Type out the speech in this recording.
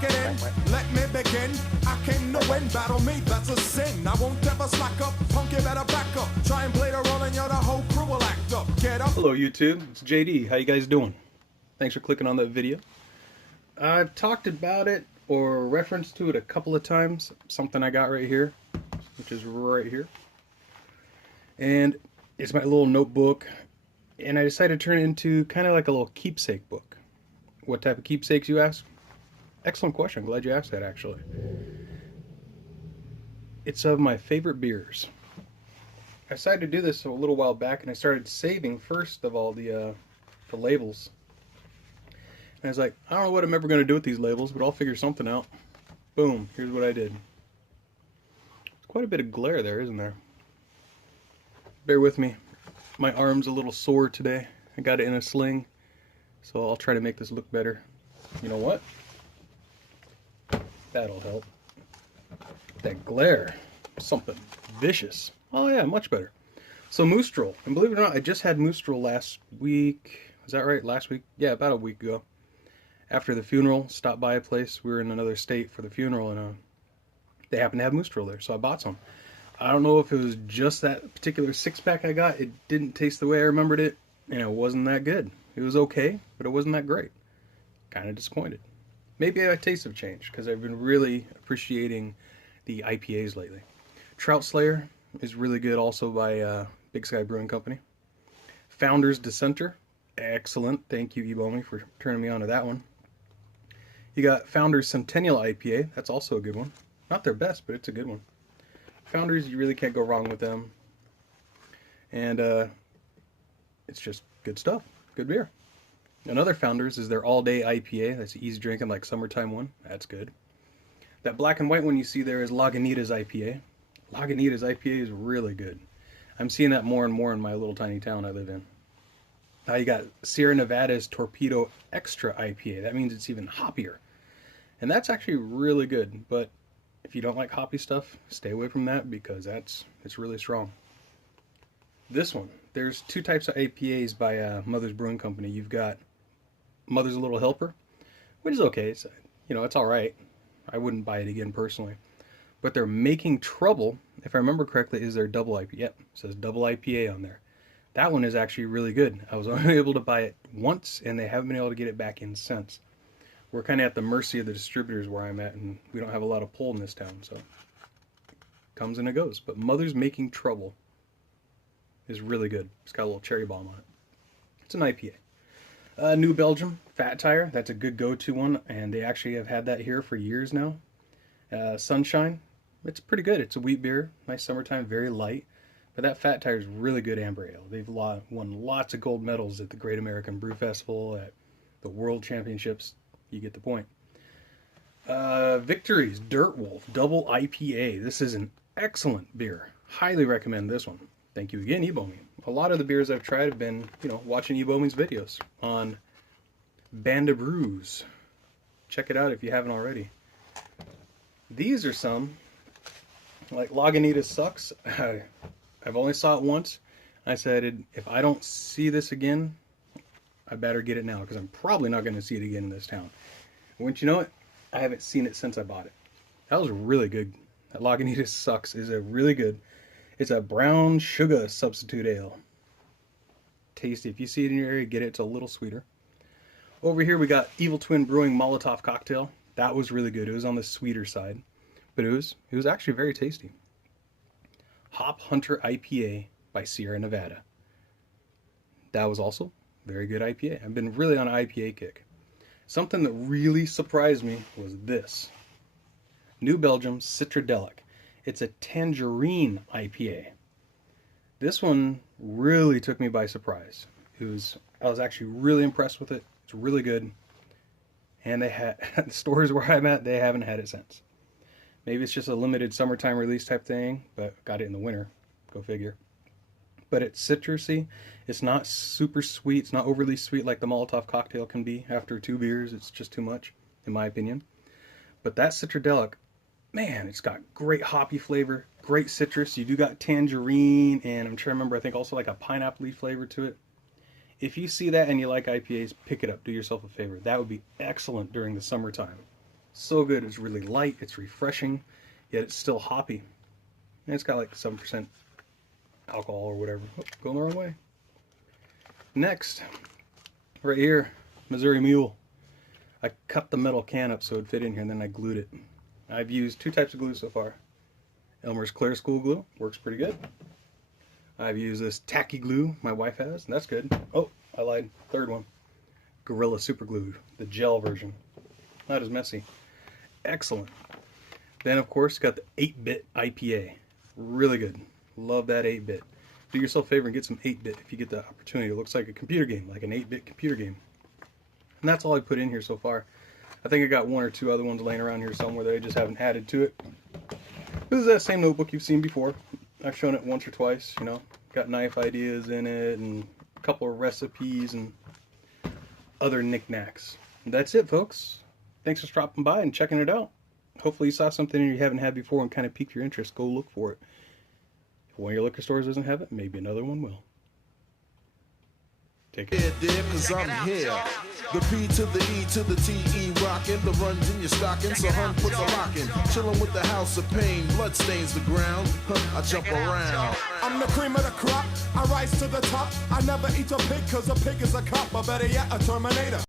pack it in, let me begin. I came to win, battle me, that's a sin. I won't ever slack up, punk, you better back up. Try and play the role and the whole crew will act up. Get up. Hello YouTube, it's JD. How you guys doing? Thanks for clicking on that video. I've talked about it or referenced to it a couple of times. Something I got right here, which is right here. And it's my little notebook. And I decided to turn it into kind of like a little keepsake book. What type of keepsakes, you ask? Excellent question. Glad you asked that, actually. It's of my favorite beers. I decided to do this a little while back, and I started saving first of all the labels. And I was like, I don't know what I'm ever going to do with these labels, but I'll figure something out. Boom, here's what I did. There's quite a bit of glare there, isn't there? Bear with me. My arm's a little sore today. I got it in a sling, so I'll try to make this look better. You know what? That'll help. That glare, something vicious. Oh yeah, much better. So Moostrel, and believe it or not, I just had Moostrel last week. Is that right? Last week? Yeah, about a week ago. After the funeral, stopped by a place. We were in another state for the funeral, and they happened to have Moostrel there, so I bought some. I don't know if it was just that particular six-pack I got. It didn't taste the way I remembered it, and it wasn't that good. It was okay, but it wasn't that great. Kind of disappointed. Maybe a taste of change, because I've been really appreciating the IPAs lately. Trout Slayer is really good, also by Big Sky Brewing Company. Founders Dissenter, excellent. Thank you, Ebomi, for turning me on to that one. You got Founders Centennial IPA. That's also a good one. Not their best, but it's a good one. Founders, you really can't go wrong with them. And it's just good stuff. Good beer. Another Founders is their All Day IPA. That's easy drinking, like summertime one. That's good. That black and white one you see there is Lagunitas IPA. Lagunitas IPA is really good. I'm seeing that more and more in my little tiny town I live in. Now you got Sierra Nevada's Torpedo Extra IPA. That means it's even hoppier. And that's actually really good. But if you don't like hoppy stuff, stay away from that because it's really strong. This one, there's two types of IPAs by Mother's Brewing Company. You've got Mother's Little Helper, which is okay. It's, it's all right. I wouldn't buy it again personally. But they're Making Trouble, if I remember correctly, is their double IPA. Yep, it says double IPA on there. That one is actually really good. I was only able to buy it once, and they haven't been able to get it back in since. We're kind of at the mercy of the distributors where I'm at, and we don't have a lot of pull in this town, so it comes and it goes. But Mother's Making Trouble is really good. It's got a little cherry bomb on it. It's an IPA. New Belgium, Fat Tire. That's a good go-to one, and they actually have had that here for years now. Sunshine. It's pretty good. It's a wheat beer. Nice summertime, very light. But that Fat Tire is really good amber ale. They've won lots of gold medals at the Great American Brew Festival, at the World Championships. You get the point. Victory's Dirt Wolf Double IPA. This is an excellent beer. Highly recommend this one. Thank you again, Ebomi. A lot of the beers I've tried have been, watching Ebomi's videos on Banda Brews. Check it out if you haven't already. These are some, like Lagunitas Sucks. I've only saw it once. I said, if I don't see this again, I better get it now, because I'm probably not going to see it again in this town. And once you know it, I haven't seen it since I bought it. That was really good. That Lagunitas Sucks is a really good. It's a brown sugar substitute ale. Tasty. If you see it in your area, get it. It's a little sweeter. Over here we got Evil Twin Brewing Molotov Cocktail. That was really good. It was on the sweeter side, but it was actually very tasty. Hop Hunter IPA by Sierra Nevada. That was also very good IPA. I've been really on an IPA kick. Something that really surprised me was this. New Belgium Citradelic. It's a tangerine IPA. This one really took me by surprise. I was actually really impressed with it. It's really good. And they had the stores where I'm at, they haven't had it since. Maybe it's just a limited summertime release type thing, but got it in the winter. Go figure. But it's citrusy. It's not super sweet. It's not overly sweet like the Molotov cocktail can be. After 2 beers, it's just too much, in my opinion. But that Citradelic, man, it's got great hoppy flavor, great citrus. You do got tangerine, and I'm trying to remember, I think also like a pineapple-y flavor to it. If you see that and you like IPAs, pick it up. Do yourself a favor. That would be excellent during the summertime. So good. It's really light. It's refreshing, yet it's still hoppy. And it's got like 7% alcohol or whatever. Oh, going the wrong way. Next, right here, Missouri Mule. I cut the metal can up so it'd fit in here, and then I glued it. I've used 2 types of glue so far. Elmer's Clear School glue works pretty good. I've used this tacky glue my wife has, and that's good. Oh, I lied. 3rd one. Gorilla Super Glue, the gel version. Not as messy. Excellent. Then, of course, got the 8-bit IPA. Really good. Love that 8-bit. Do yourself a favor and get some 8-bit if you get the opportunity. It looks like a computer game, like an 8-bit computer game. And that's all I put in here so far. I think I got 1 or 2 other ones laying around here somewhere that I just haven't added to it. This is that same notebook you've seen before. I've shown it once or twice, you know. Got knife ideas in it and a couple of recipes and other knickknacks. And that's it, folks. Thanks for stopping by and checking it out. Hopefully you saw something you haven't had before and kind of piqued your interest. Go look for it. If one of your liquor stores doesn't have it, maybe another one will. Take care. Yeah, dear, cause I'm here. The P to the E to the T-E rockin'. The runs in your stocking, so hun puts a lock in. Chillin' with the house of pain, blood stains the ground. I jump around. I'm the cream of the crop. I rise to the top. I never eat a pig cause a pig is a cop. Or better yet, a Terminator.